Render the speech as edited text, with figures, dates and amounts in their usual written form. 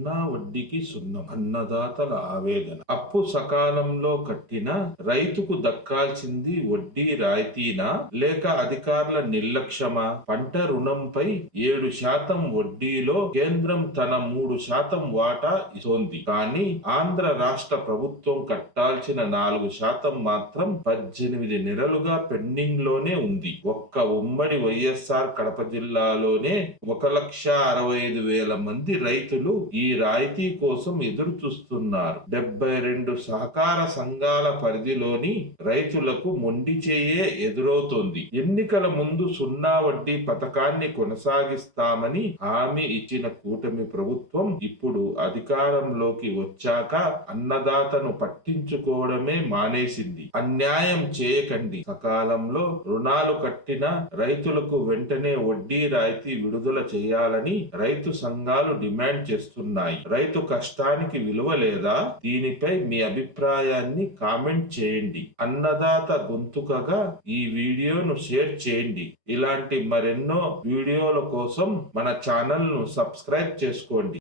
సున్నా వడ్డీకి సున్నం అన్నదాతల ఆవేదన. అప్పు సకాలంలో కట్టిన రైతుకు దక్కాల్సింది వడ్డీ రాయితీనా లేక అధికారుల నిర్లక్ష్యమా? పంట రుణంపై 7% వడ్డీలో కేంద్రం తన 3% వాటా ఇస్తోంది. కానీ ఆంధ్ర రాష్ట్ర ప్రభుత్వం కట్టాల్సిన 4% మాత్రం 18 నెలలుగా పెండింగ్ లోనే ఉంది. ఒక్క ఉమ్మడి వైఎస్ఆర్ కడప జిల్లాలోనే 1,65,000 మంది రైతులు ఈ రాయితీ కోసం ఎదురు చూస్తున్నారు. 72 సహకార సంఘాల పరిధిలోని రైతులకు మొండి చేయే ఎదురవుతోంది. ఎన్నికల ముందు సున్నా వడ్డీ పథకాన్ని కొనసాగిస్తామని హామీ ఇచ్చిన కూటమి ప్రభుత్వం ఇప్పుడు అధికారంలోకి వచ్చాక అన్నదాతను పట్టించుకోవడమే మానేసింది. అన్యాయం చేయకండి, సకాలంలో రుణాలు కట్టిన రైతులకు వెంటనే వడ్డీ రాయితీ విడుదల చేయాలని రైతు సంఘాలు డిమాండ్ చేస్తున్నాయి. రైతు కష్టానికి విలువ లేదా? దీనిపై మీ అభిప్రాయాన్ని కామెంట్ చేయండి. అన్నదాత గొంతుకగా ఈ వీడియోను షేర్ చేయండి. ఇలాంటి మరెన్నో వీడియోల కోసం మన ఛానల్ ను సబ్స్క్రైబ్ చేసుకోండి.